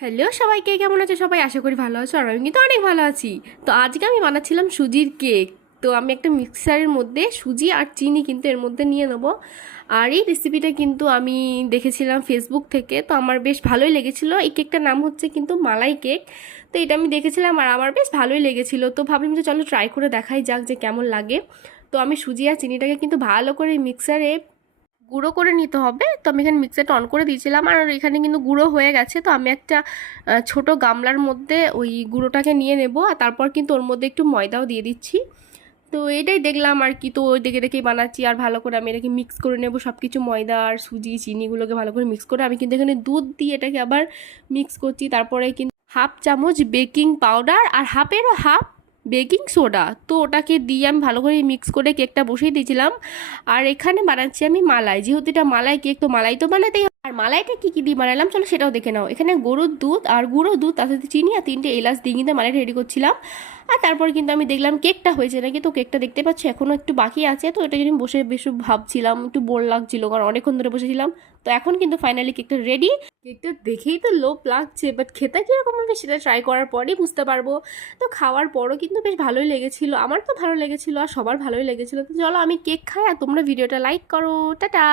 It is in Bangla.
হ্যালো সবাইকে, কেমন আছে সবাই? আশা করি ভালো আছো, আর আমি কিন্তু অনেক ভালো আছি। তো আজকে আমি বানাচ্ছিলাম সুজির কেক। তো আমি একটা মিক্সারের মধ্যে সুজি আর চিনি কিন্তু এর মধ্যে নিয়ে নেবো। আর এই রেসিপিটা কিন্তু আমি দেখেছিলাম ফেসবুক থেকে, তো আমার বেশ ভালোই লেগেছিলো। এই কেকটার নাম হচ্ছে কিন্তু মালাই কেক। তো এটা আমি দেখেছিলাম আর আমার বেশ ভালোই লেগেছিলো, তো ভাবলাম যে চলো ট্রাই করে দেখাই যাক যে কেমন লাগে। তো আমি সুজি আর চিনিটাকে কিন্তু ভালো করে মিক্সারে গুঁড়ো করে নিতে হবে। তো আমি এখানে মিক্সারটা অন করে দিয়েছিলাম আর এখানে কিন্তু গুঁড়ো হয়ে গেছে। তো আমি একটা ছোট গামলার মধ্যে ওই গুঁড়োটাকে নিয়ে নেব, আর তারপর কিন্তু ওর মধ্যে একটু ময়দাও দিয়ে দিচ্ছি। তো এটাই দেখলাম আর কি, তো ওই দেখে দেখেই বানাচ্ছি। আর ভালো করে আমি এটাকে মিক্স করে নেব সব কিছু, ময়দা আর সুজি চিনিগুলোকে ভালো করে মিক্স করে আমি কিন্তু এখানে দুধ দিয়ে এটাকে আবার মিক্স করছি। তারপরে কিন্তু হাফ চামচ বেকিং পাউডার আর হাফেরও হাফ বেকিং সোডা, তো ওটাকে দিয়ে আমি ভালো করে মিক্স করে কেকটা বসিয়ে দিয়েছিলাম। আর এখানে বানাচ্ছি আমি মালাই, যেহেতু এটা মালাই কেক, তো মালাই তো বানাতেই হবে। আর মালাইটা কী কী দিয়ে বানালাম চলো সেটাও দেখে নাও। এখানে গরুর দুধ আর গুঁড়ো দুধ, তার সাথে চিনি আর 3টে এলাচ দিয়ে কিন্তু মালাইটা রেডি করছিলাম। আর তারপর কিন্তু আমি দেখলাম কেকটা হয়েছে নাকি। তো কেকটা দেখতে পাচ্ছি এখনও একটু বাকি আছে, তো এটা যদি বসে বেশ ভাবছিলাম, একটু বোর লাগছিল কারণ অনেকক্ষণ ধরে বসেছিলাম। তো এখন কিন্তু ফাইনালি কেকটা রেডি। কেকটা দেখেই তো লোভ লাগছে, বাট খেতে কীরকম হবে সেটা ট্রাই করার পরেই বুঝতে পারবো। তো খাওয়ার পরও কিন্তু বেশ ভালোই লেগেছিল, আমার তো ভালো লেগেছিলো আর সবার ভালোই লেগেছিলো। তো চলো আমি কেক খাই আর তোমরা ভিডিওটা লাইক করো। টাটা।